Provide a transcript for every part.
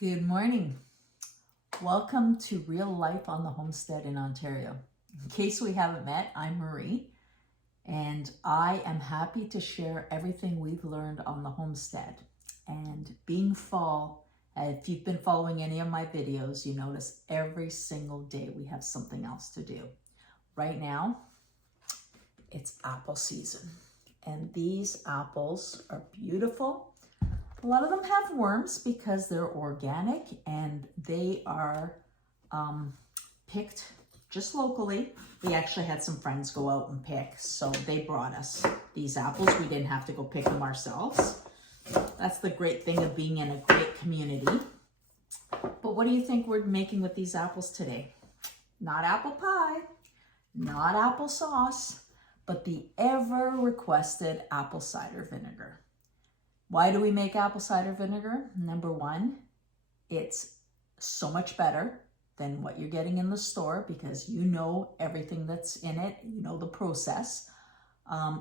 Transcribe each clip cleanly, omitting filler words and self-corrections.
Good morning. Welcome to Real Life on the Homestead in Ontario. In case we haven't met, I'm Marie, and I am happy to share everything we've learned on the homestead. And being fall, if you've been following any of my videos, you notice every single day we have something else to do. Right now, it's apple season, and these apples are beautiful. A lot of them have worms because they're organic and they are picked just locally. We actually had some friends go out and pick, so they brought us these apples. We didn't have to go pick them ourselves. That's the great thing of being in a great community. But what do you think we're making with these apples today? Not apple pie, not applesauce, but the ever requested apple cider vinegar. Why do we make apple cider vinegar? Number one, it's so much better than what you're getting in the store because you know everything that's in it, you know the process.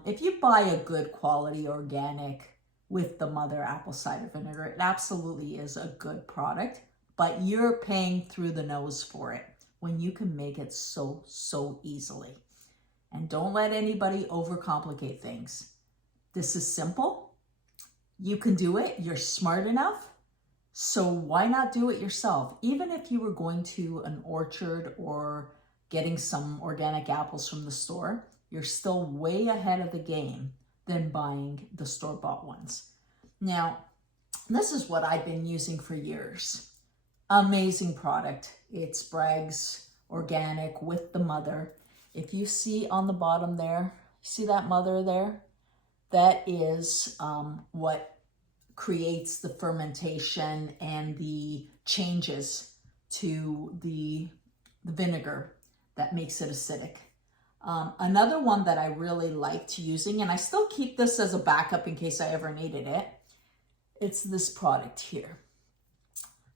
If you buy a good quality organic with the mother apple cider vinegar, it absolutely is a good product, but you're paying through the nose for it when you can make it so easily. And don't let anybody overcomplicate things. This is simple. You can do it, you're smart enough, so why not do it yourself? Even if you were going to an orchard or getting some organic apples from the store, you're still way ahead of the game than buying the store-bought ones. Now, this is what I've been using for years. Amazing product. It's Bragg's Organic with the mother. If you see on the bottom there, see that mother there? That is what creates the fermentation and the changes to the vinegar that makes it acidic. Another one that I really liked using, and I still keep this as a backup in case I ever needed it, it's this product here.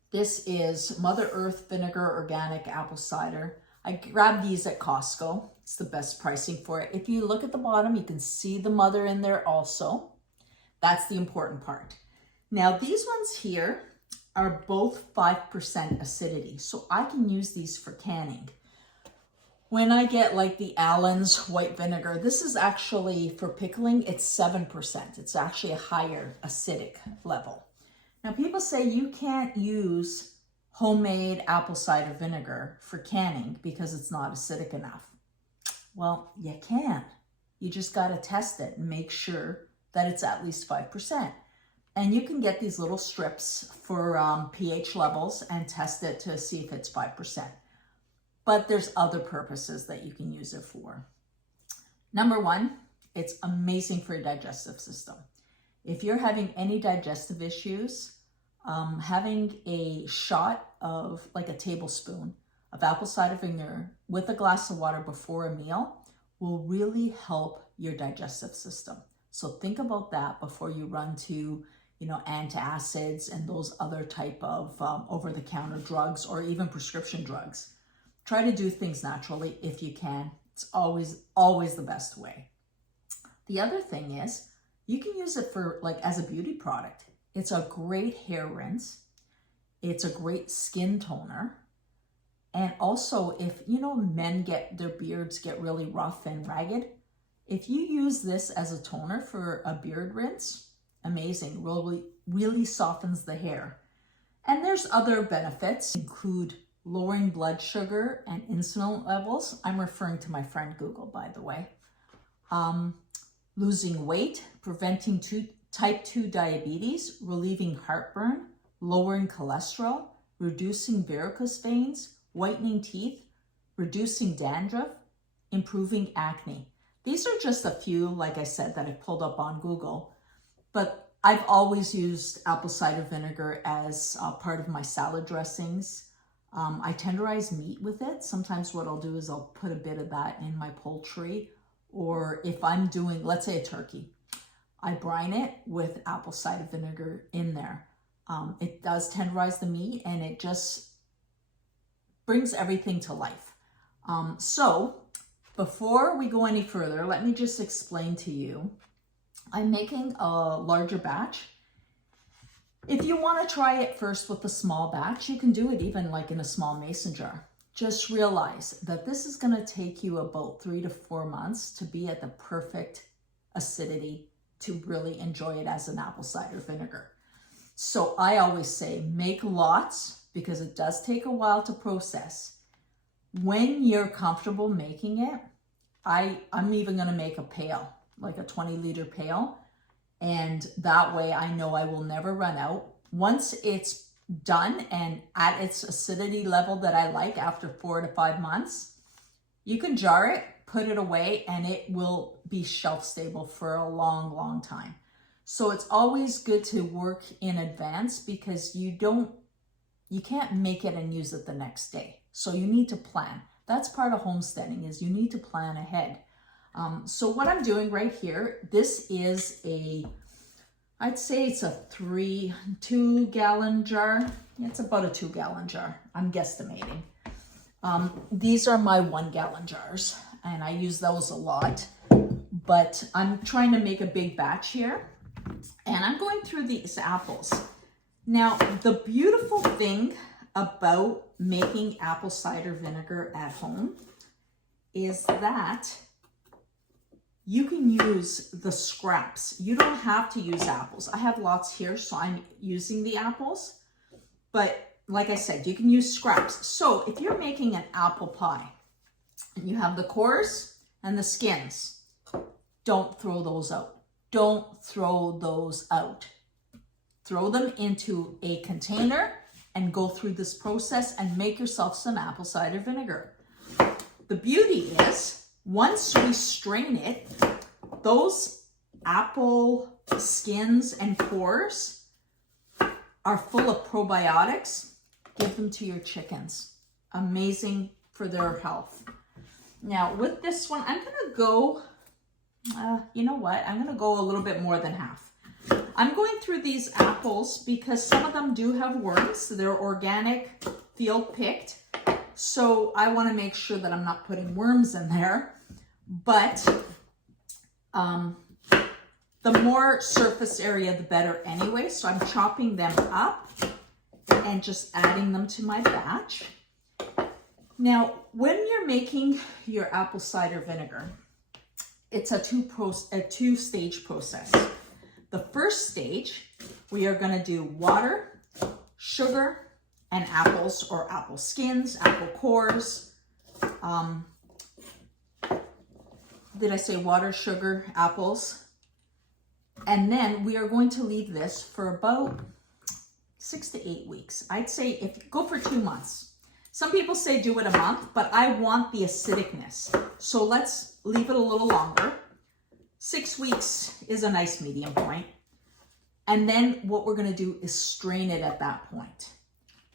This is Mother Earth Vinegar Organic Apple Cider. I grabbed these at Costco. It's the best pricing for it. If you look at the bottom, you can see the mother in there also. That's the important part. Now these ones here are both 5% acidity, so I can use these for canning. When I get like the Allen's white vinegar, this is actually for pickling, it's 7%. It's actually a higher acidic level. Now people say you can't use homemade apple cider vinegar for canning because it's not acidic enough. Well, you can. You just got to test it and make sure that it's at least 5%. And you can get these little strips for pH levels and test it to see if it's 5%. But there's other purposes that you can use it for. Number one, it's amazing for your digestive system. If you're having any digestive issues, having a shot of like a tablespoon of apple cider vinegar with a glass of water before a meal will really help your digestive system. So think about that before you run to, antacids and those other type of over-the-counter drugs or even prescription drugs. Try to do things naturally if you can. It's always the best way. The other thing is you can use it for as a beauty product. It's a great hair rinse. It's a great skin toner. And also if, men their beards get really rough and ragged, if you use this as a toner for a beard rinse, amazing, really softens the hair. And there's other benefits, include lowering blood sugar and insulin levels. I'm referring to my friend Google, by the way. Losing weight, preventing type 2 diabetes, relieving heartburn, lowering cholesterol, reducing varicose veins, whitening teeth, reducing dandruff, improving acne. These are just a few, like I said, that I pulled up on Google, but I've always used apple cider vinegar as part of my salad dressings. I tenderize meat with it. Sometimes what I'll do is I'll put a bit of that in my poultry, or if I'm doing, let's say a turkey, I brine it with apple cider vinegar in there. It does tenderize the meat and it just brings everything to life. So before we go any further, let me just explain to you. I'm making a larger batch If you want to try it first with a small batch, you can do it even like in a small mason jar. Just realize that this is going to take you about 3 to 4 months to be at the perfect acidity to really enjoy it as an apple cider vinegar. So I always say make lots because it does take a while to process. When you're comfortable making it, I'm even going to make a pail, like a 20-liter pail. And that way I know I will never run out. Once it's done and at its acidity level that I like after 4 to 5 months, you can jar it, put it away, and it will be shelf stable for a long, long time. So it's always good to work in advance because you can't make it and use it the next day. So you need to plan. That's part of homesteading, is you need to plan ahead. So what I'm doing right here, this is I'd say it's a 2-gallon jar. It's about a 2-gallon jar, I'm guesstimating. These are my 1-gallon jars, and I use those a lot, but I'm trying to make a big batch here, and I'm going through these apples. Now, the beautiful thing about making apple cider vinegar at home is that you can use the scraps. You don't have to use apples. I have lots here, so I'm using the apples. But like I said, you can use scraps. So if you're making an apple pie and you have the cores and the skins, don't throw those out. Don't throw those out. Throw them into a container and go through this process and make yourself some apple cider vinegar. The beauty is, once we strain it, those apple skins and cores are full of probiotics. Give them to your chickens. Amazing for their health. Now with this one, I'm gonna go, you know what? I'm gonna go a little bit more than half. I'm going through these apples because some of them do have worms. They're organic, field picked. So I want to make sure that I'm not putting worms in there, but the more surface area, the better anyway. So I'm chopping them up and just adding them to my batch. Now, when you're making your apple cider vinegar, it's a two-stage process. The first stage, we are going to do water, sugar, and apples or apple skins, apple cores. Did I say water, sugar, apples? And then we are going to leave this for about 6 to 8 weeks. I'd say go for 2 months. Some people say do it a month, but I want the acidicness. So let's leave it a little longer. 6 weeks is a nice medium point. And then what we're going to do is strain it at that point.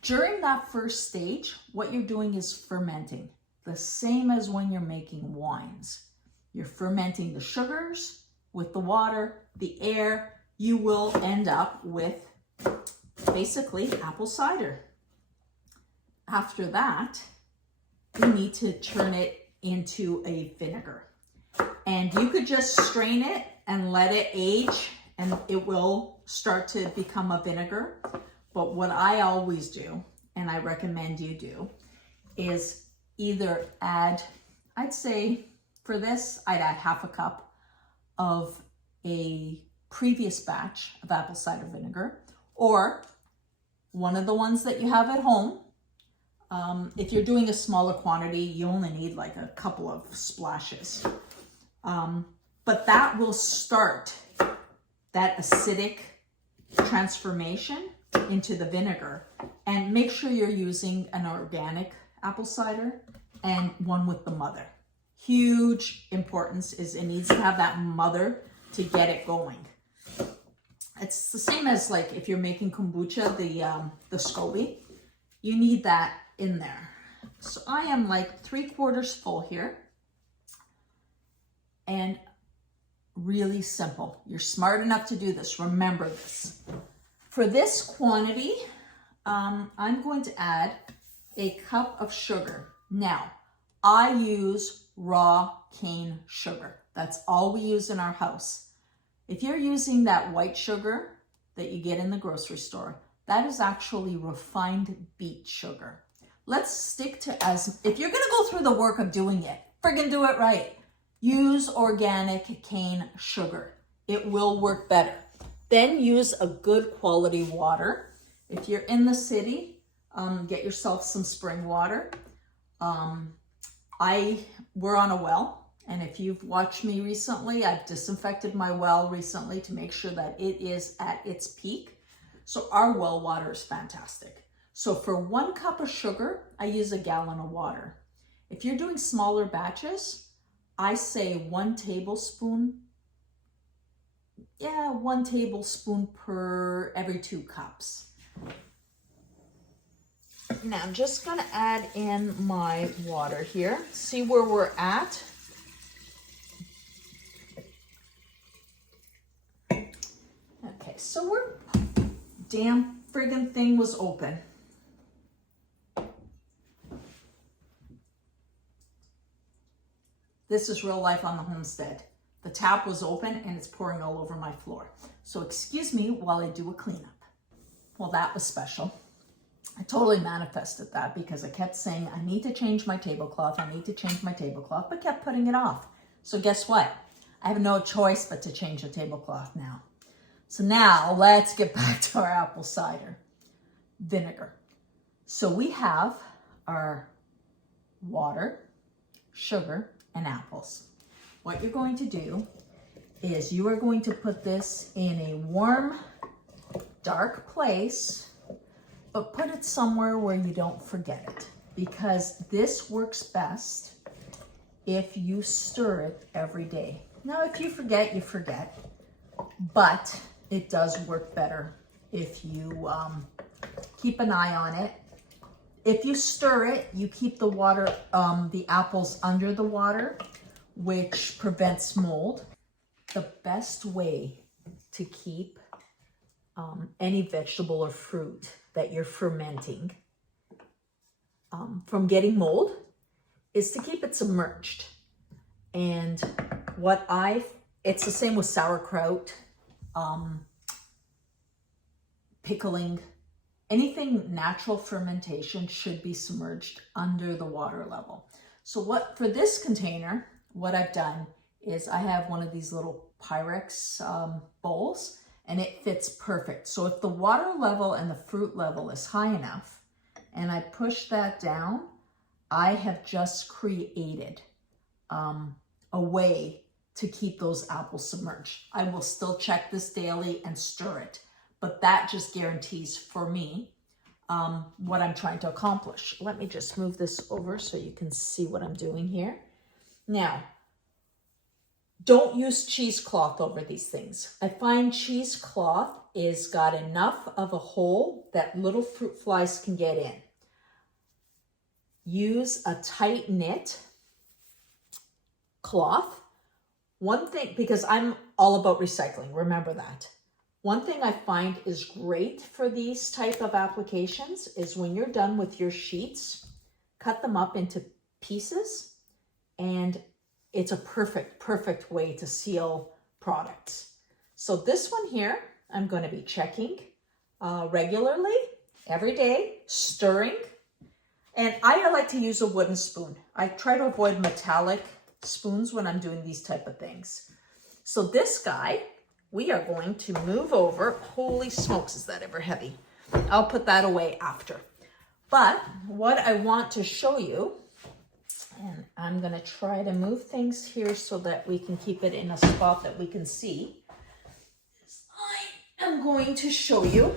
During that first stage, what you're doing is fermenting, the same as when you're making wines. You're fermenting the sugars with the water, the air. You will end up with basically apple cider. After that, you need to turn it into a vinegar. And you could just strain it and let it age, and it will start to become a vinegar. But what I always do, and I recommend you do, is either add, I'd say for this, I'd add half a cup of a previous batch of apple cider vinegar, or one of the ones that you have at home. If you're doing a smaller quantity, you only need like a couple of splashes. But that will start that acidic transformation into the vinegar. And make sure you're using an organic apple cider and one with the mother. Huge importance is it needs to have that mother to get it going. It's the same as like if you're making kombucha, the SCOBY, you need that in there. So I am like 3/4 full here. And really simple. You're smart enough to do this. Remember this. For this quantity, I'm going to add a cup of sugar. Now, I use raw cane sugar. That's all we use in our house. If you're using that white sugar, that you get in the grocery store, that is actually refined beet sugar. Let's stick to, if you're gonna go through the work of doing it, friggin' do it right. Use organic cane sugar. It will work better. Then use a good quality water. If you're in the city, get yourself some spring water. We're on a well, and if you've watched me recently, I've disinfected my well recently to make sure that it is at its peak. So our well water is fantastic. So for 1 cup of sugar, I use a gallon of water. If you're doing smaller batches, I say 1 tablespoon. Yeah, 1 tablespoon per every 2 cups. Now I'm just gonna add in my water here. See where we're at? Okay, so damn friggin' thing was open. This is real life on the homestead. The tap was open and it's pouring all over my floor. So excuse me while I do a cleanup. Well, that was special. I totally manifested that because I kept saying, I need to change my tablecloth, I need to change my tablecloth, but kept putting it off. So guess what? I have no choice but to change the tablecloth now. So now let's get back to our apple cider vinegar. So we have our water, sugar, and apples. What you're going to do is you are going to put this in a warm, dark place, but put it somewhere where you don't forget it, because this works best if you stir it every day. Now, if you forget, you forget, but it does work better if you keep an eye on it. If you stir it, you keep the water, the apples under the water, which prevents mold. The best way to keep any vegetable or fruit that you're fermenting from getting mold is to keep it submerged. And it's the same with sauerkraut, pickling. Anything natural fermentation should be submerged under the water level. So for this container, what I've done is I have one of these little Pyrex bowls, and it fits perfect. So if the water level and the fruit level is high enough, and I push that down, I have just created a way to keep those apples submerged. I will still check this daily and stir it, but that just guarantees for me what I'm trying to accomplish. Let me just move this over so you can see what I'm doing here. Now, don't use cheesecloth over these things. I find cheesecloth is got enough of a hole that little fruit flies can get in. Use a tight knit cloth. One thing, because I'm all about recycling, remember that. One thing I find is great for these type of applications is when you're done with your sheets, cut them up into pieces, and it's a perfect way to seal products. So this one here, I'm going to be checking regularly, every day, stirring. And I like to use a wooden spoon. I try to avoid metallic spoons when I'm doing these type of things. So this guy, we are going to move over. Holy smokes, is that ever heavy? I'll put that away after. But what I want to show you, and I'm going to try to move things here so that we can keep it in a spot that we can see. I am going to show you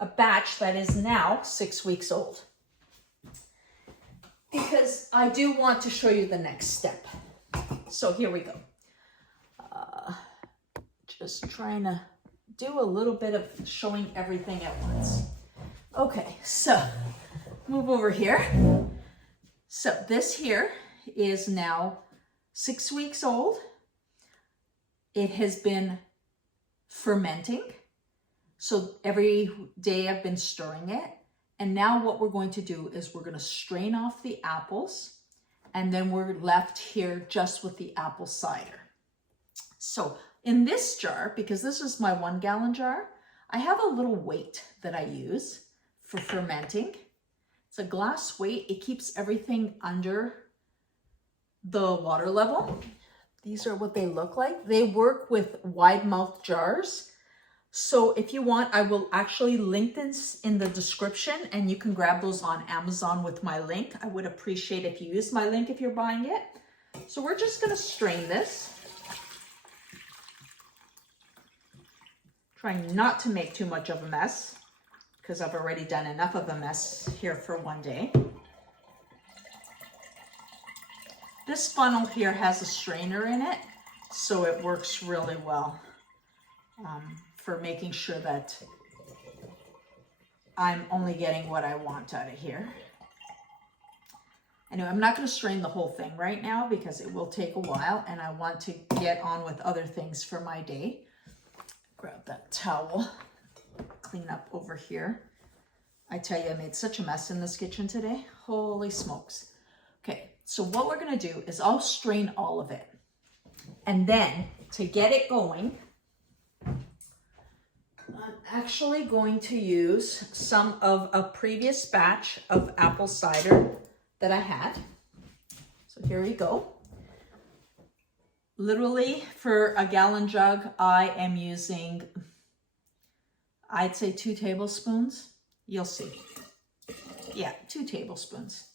a batch that is now 6 weeks old, because I do want to show you the next step. So here we go. Just trying to do a little bit of showing everything at once. Okay, so move over here. So this here is now 6 weeks old. It has been fermenting. So every day I've been stirring it. And now what we're going to do is we're going to strain off the apples, and then we're left here just with the apple cider. So in this jar, because this is my 1 gallon jar, I have a little weight that I use for fermenting. It's a glass weight. It keeps everything under the water level. These are what they look like. They work with wide mouth jars. So if you want, I will actually link this in the description and you can grab those on Amazon with my link. I would appreciate if you use my link if you're buying it. So we're just gonna strain this. Trying not to make too much of a mess because I've already done enough of a mess here for one day. This funnel here has a strainer in it, so it works really well for making sure that I'm only getting what I want out of here. Anyway, I'm not going to strain the whole thing right now because it will take a while and I want to get on with other things for my day. Grab that towel, clean up over here. I tell you, I made such a mess in this kitchen today. Holy smokes. Okay, so what we're going to do is I'll strain all of it. And then to get it going, I'm actually going to use some of a previous batch of apple cider that I had. So here we go. Literally for a gallon jug, I am using, I'd say 2 tablespoons. You'll see. Yeah, 2 tablespoons.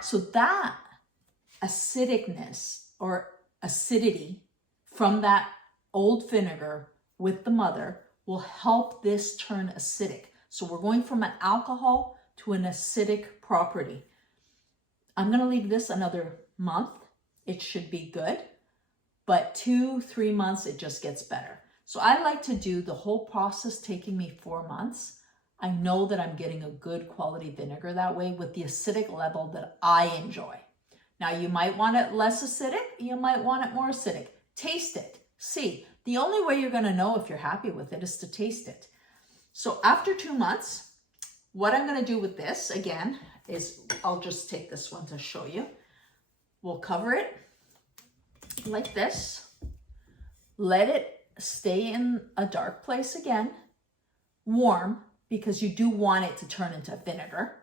So that acidicness or acidity from that old vinegar with the mother will help this turn acidic. So we're going from an alcohol to an acidic property. I'm going to leave this another month. It should be good. But 2-3 months, it just gets better. So I like to do the whole process taking me 4 months. I know that I'm getting a good quality vinegar that way with the acidic level that I enjoy. Now you might want it less acidic, you might want it more acidic. Taste it, see. The only way you're gonna know if you're happy with it is to taste it. So after 2 months, what I'm gonna do with this, again, is I'll just take this one to show you. We'll cover it like this. Let it stay in a dark place again, warm, because you do want it to turn into vinegar.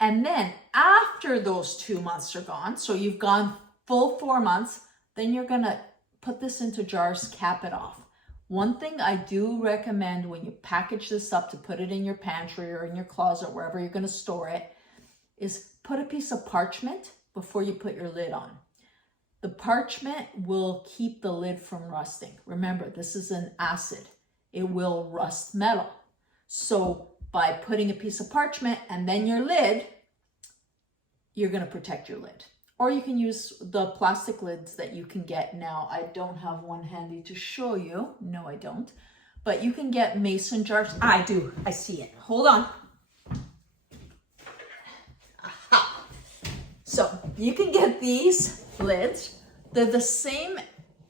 And then after those 2 months are gone, so you've gone full 4 months, then you're gonna put this into jars, cap it off. One thing I do recommend when you package this up to put it in your pantry or in your closet, wherever you're gonna store it, is put a piece of parchment before you put your lid on. The parchment will keep the lid from rusting. Remember, this is an acid. It will rust metal. So by putting a piece of parchment and then your lid, you're gonna protect your lid. Or you can use the plastic lids that you can get now. I don't have one handy to show you. No, I don't. But you can get mason jars. I do, I see it. Hold on. Aha. So you can get these lids. They're the same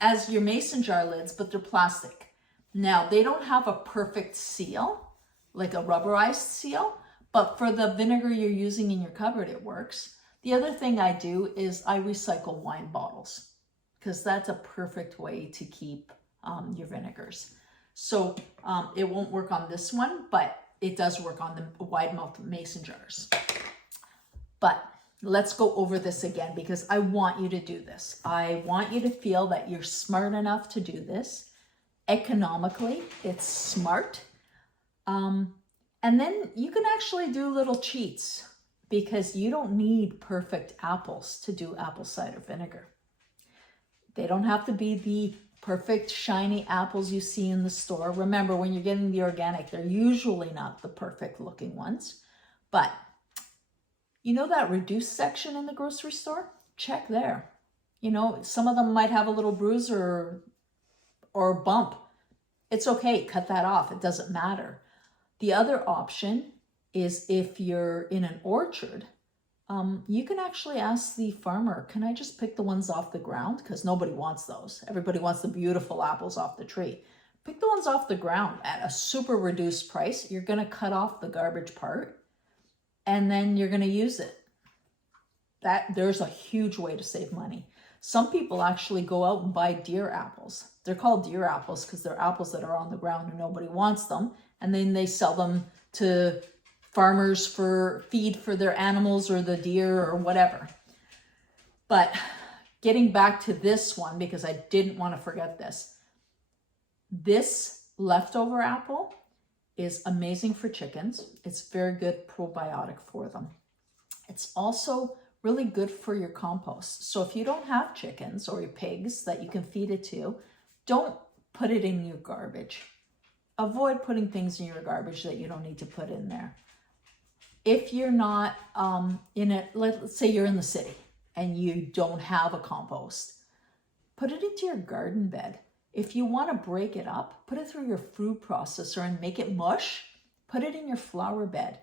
as your mason jar lids, but they're plastic. Now, they don't have a perfect seal, like a rubberized seal, but for the vinegar you're using in your cupboard, it works. The other thing I do is I recycle wine bottles because that's a perfect way to keep your vinegars. So it won't work on this one, but it does work on the wide mouth mason jars. But let's go over this again because I want you to do this. I want you to feel that you're smart enough to do this. Economically, it's smart. And then you can actually do little cheats because you don't need perfect apples to do apple cider vinegar. They don't have to be the perfect shiny apples you see in the store. Remember, when you're getting the organic, they're usually not the perfect looking ones. But you know that reduced section in the grocery store? Check there. You know, some of them might have a little bruise or bump. It's okay, cut that off. It doesn't matter. The other option is if you're in an orchard, you can actually ask the farmer, can I just pick the ones off the ground? Because nobody wants those. Everybody wants the beautiful apples off the tree. Pick the ones off the ground at a super reduced price. You're going to cut off the garbage part and then you're going to use it. There's a huge way to save money. Some people actually go out and buy deer apples. They're called deer apples because they're apples that are on the ground and nobody wants them. And then they sell them to farmers for feed for their animals or the deer or whatever. But getting back to this one, because I didn't want to forget this. This leftover apple is amazing for chickens. It's very good probiotic for them. It's also really good for your compost. So if you don't have chickens or your pigs that you can feed it to, don't put it in your garbage. Avoid putting things in your garbage that you don't need to put in there. If you're not let's say you're in the city and you don't have a compost, put it into your garden bed. If you want to break it up, put it through your food processor and make it mush. Put it in your flower bed.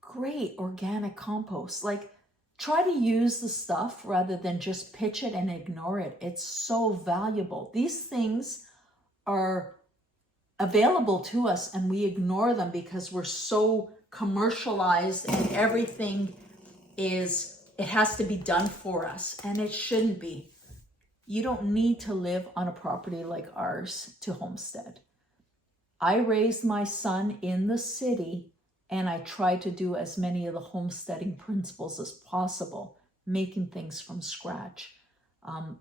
Great organic compost. Like, try to use the stuff rather than just pitch it and ignore it. It's so valuable. These things are available to us and we ignore them because we're so commercialized and everything it has to be done for us, and it shouldn't be. You don't need to live on a property like ours to homestead. I raised my son in the city and I tried to do as many of the homesteading principles as possible, making things from scratch,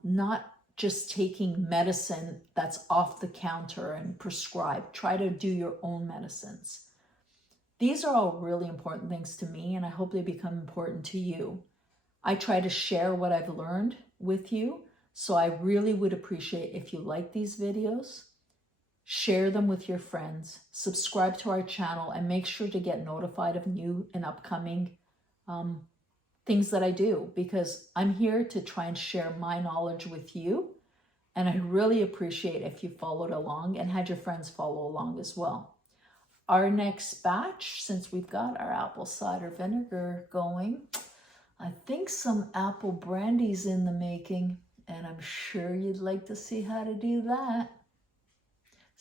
not just taking medicine that's off the counter and prescribed. Try to do your own medicines. These are all really important things to me, and I hope they become important to you. I try to share what I've learned with you, so I really would appreciate if you like these videos. Share them with your friends, subscribe to our channel, and make sure to get notified of new and upcoming things that I do, because I'm here to try and share my knowledge with you. And I really appreciate if you followed along and had your friends follow along as well. Our next batch, since we've got our apple cider vinegar going, I think some apple brandy's in the making, and I'm sure you'd like to see how to do that.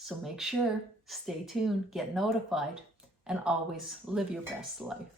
So make sure, stay tuned, get notified, and always live your best life.